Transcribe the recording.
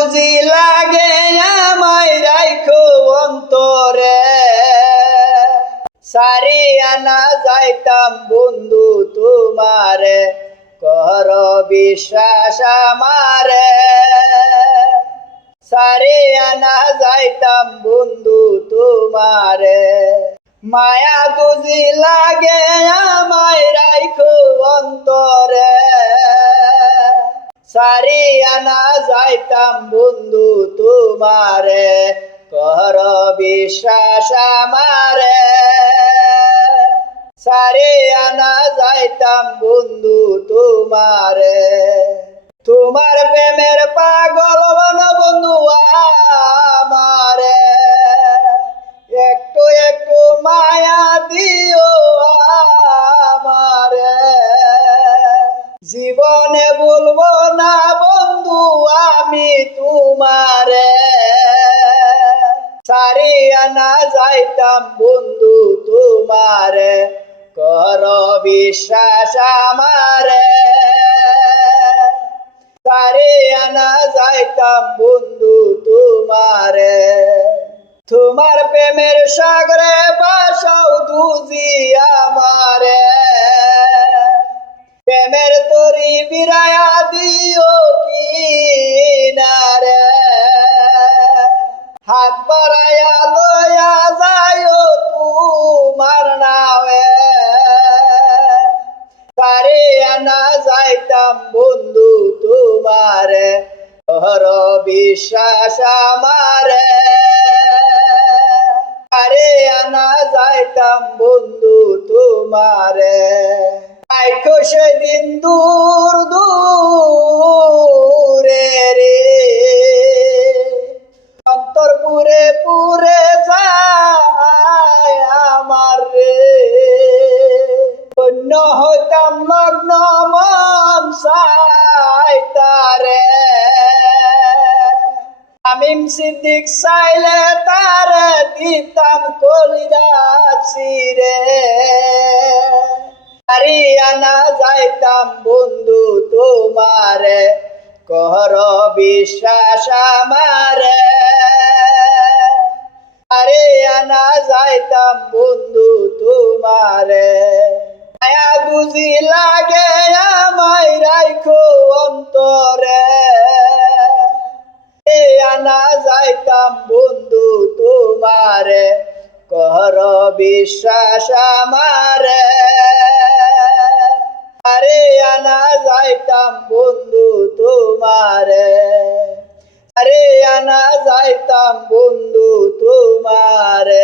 বুঝি লাগে আমায় রাইখো অন্তরে, সারিয়া না যাইতাম বন্ধু তোমারে, কর বিশ্বাস আমারে। সারিয়া না যাইতাম বন্ধু তোমারে, মায়া বুঝি লাগে আমায় রাইখো অন্তরে, সারিয়া না যাইতাম বন্ধু তোমারে, কর বিশ্বাস আমারে। সারিয়া না যাইতাম বন্ধু তোমারে, তোমার প্রেমের পাগল বন বন্ধু আমারে, একটু একটু মায়া দিও আমারে। জীবনে বলবো না বন্ধু আমি তোমারে, সারিয়া না যাইতাম বন্ধু তোমারে, কর বিশ্বাস আমারে। সারিয়া না যাইতাম বন্ধু তোমারে, তোমার প্রেমের সাগরে বাসাও দুজি আমারে, প্রেমের তরি বিরায়া দিও কিনারে, হাত বাড়াইয়া লয়া যাইও তোমার নাওয়ে। সারিয়া না যাইতাম বন্ধু তোমারে, কর বিশ্বাস আমারে। সারিয়া না যাইতাম বন্ধু তোমারে, আইখো সেদিন দূর দূরে রে, অন্তর পুরে পুরে যায় আমার রে। অন্য হইতাম লগ্ন মন চাইতারে, আমিম সিদ্দিক চাইলে তারে দিতাম কলিজা ছিঁড়ে। সারিয়া না যাইতাম বন্ধু তোমারে, কর বিশ্বাস আমারে। সারিয়া না যাইতাম বন্ধু তোমারে, মায়া বুঝি লাগে আমায় রাইখো অন্তরে, সারিয়া না যাইতাম বন্ধু তোমারে, কর বিশ্বাস আমারে। সারিয়া না যাইতাম বন্ধু তোমারে, সারিয়া না যাইতাম বন্ধু তোমারে।